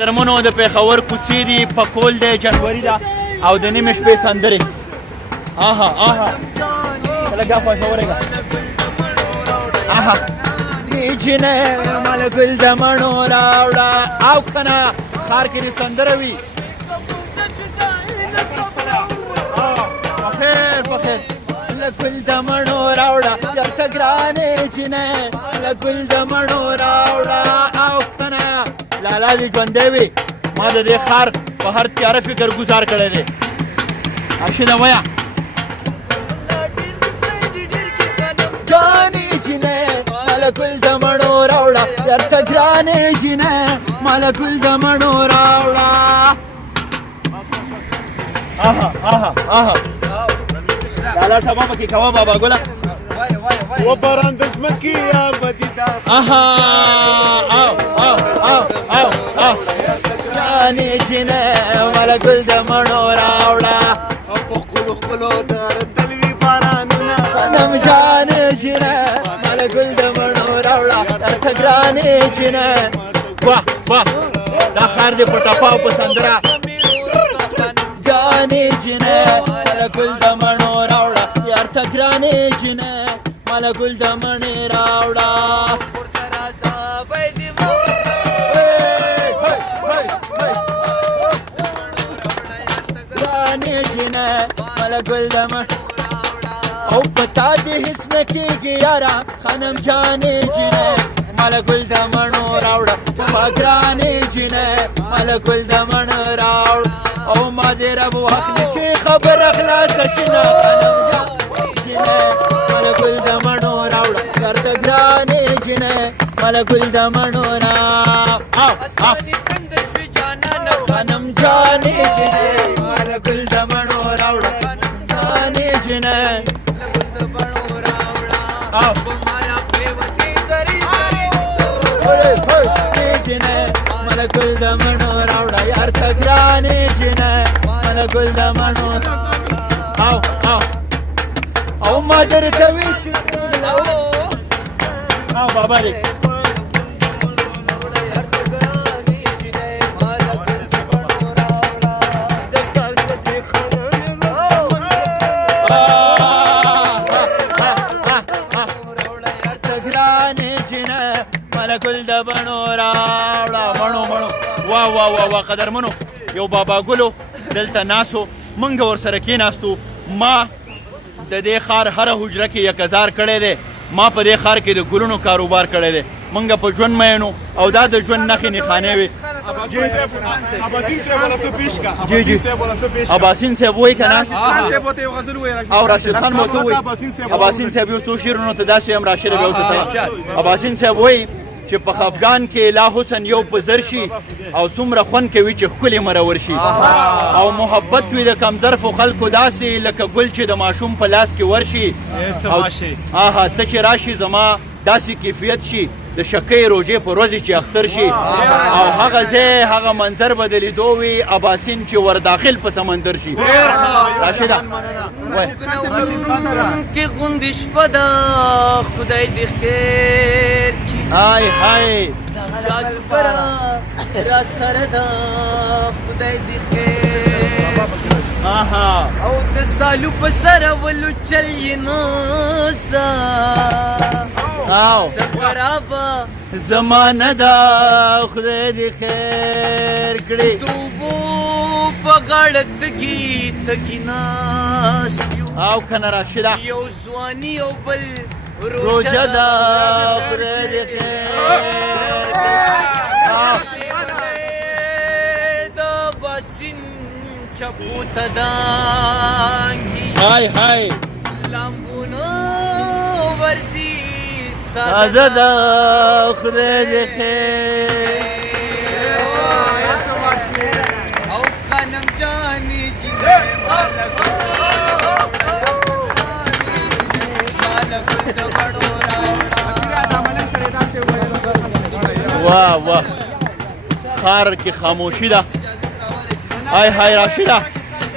درمنو د پېښور کوڅې دي پکول دی جنوري ده او د نیمې شپې سندرې آها آها کله بیا خوښه ورېږه آها جنې مال ګل د مڼو راوړه او که نه ښار کې دې سندره وي بخیر بخیر له ګل د مڼو راوړه بیرته ګرانې جنې له ګل د مڼو راوړه او که نه لالا دې ژوندی وي ما د دې ښار په هر تیاره فکر ګزار کړی دی راشده ویه جانې جینۍ ماله ګل د مڼو راوړه بیرته ګرانې جینۍ ماله ګل د مڼو راوړه آها آها آها لالا ټبه پکې کوه بابا ګله و باران د ځمکې ابدي دا آها او او او او او جانې جینۍ ماله ګل د مڼو راوړه او په خپلو خپلو درتلي وي بارانونه غنم جانې جینۍ ماله ګل د مڼو راوړه درته ګرانې جینۍ واه واه دا ښار دې په ټپه او په سندره جانې جینۍ ماله ګل د مڼو راوړه یارته ګرانې جینۍ ماله ګل د مڼې راوړه ګرانې جینۍ ماله ګل د مڼې او پتا دې هیڅ نه کېږي یاره خانم جانې جینۍ ماله ګل د مڼو راوړه ما ګرانې جینۍ ماله ګل د مڼو راوړه او ما دې رب حق نکړي خبره خلاصه شنه خانم جینۍ ماله ګل د مڼو راوړه درته ګرانې جینۍ ماله ګل د مڼو راوړه خانم جانې جینۍ ماله ګل د مڼو راوړه جانې جینۍ ماله ګل د مڼو راوړه یار ته ګرانې جینۍ ماله ګل د مڼو او او او ما درته وي چې او بابا دی ماله ګل د بڼو راوړه مڼو مڼو واه واه واه واه قدرمنو یو بابا ګلو دلته ناسو موږ ورسره کېناستو ما د دې ښار هره حجره کې یک هزار کړی دی ما په دې ښار کې د ګلونو کاروبار کړی دی موږ په ژوند مینو او دا د ژوند نښې نښانې وي اباسین صاحب ولا څه پیش کا جی جی اباسین صاحب وایي که نه او راشد خان مو ته وایي اباسین صاحب یو څو شعرونو ته داسې هم راشد بیا ورته اباسین صاحب وایي چې په خفګان کې لا حسن یو په زر شي او څومره خوند کوي چې ښکلې مرور شي او محبت وي د کمظرفو خلکو داسې لکه ګل چې د ماشوم په لاس کې ورشي آها ته چې راشي زما داسې کیفیت شي د شکۍ روژې په ورځې چې اختر شي او هغه ځای هغه منظر به د لیدو وي اباسین چې ورداخل په سمندر شي راشده کې غوندې شپه ده خدای دې خیر کړي های های را سره ده خدای دې خیر آها او د سالو په سره ولو چل یې نازده او خرابه زمانه ده خدای دې خیر کړي دوبو په غاړه تږي تږي ناست یو او که نه راشده یو ځواني او بل روژه ده خدای دې خیر د باسین چپو ته دانګي های های لامبونو ورځي ساده ده خدای دې خیر او خانم جانې واه واه ښار کې خاموشي ده های های راشده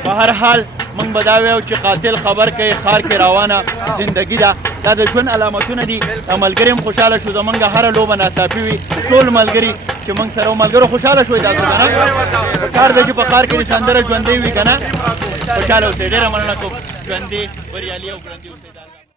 په هر حال موږ به دا ویو چې قاتل خبر کوي ښار کې روانه زندگی ده دا د ژوند علامتونه دي ملګري هم خوشحاله شو زمونږ هره لوبه ناڅاپي وي ټول ملګري چې موږ سره ملګرو خوشاله شوي تاسو کنه کار دی چې په ښار کې سندره ژوندۍ وي کنه خوشاله اوسئ ډېره مننه کوم ژوندۍ بریالي او ګړندي اوسئ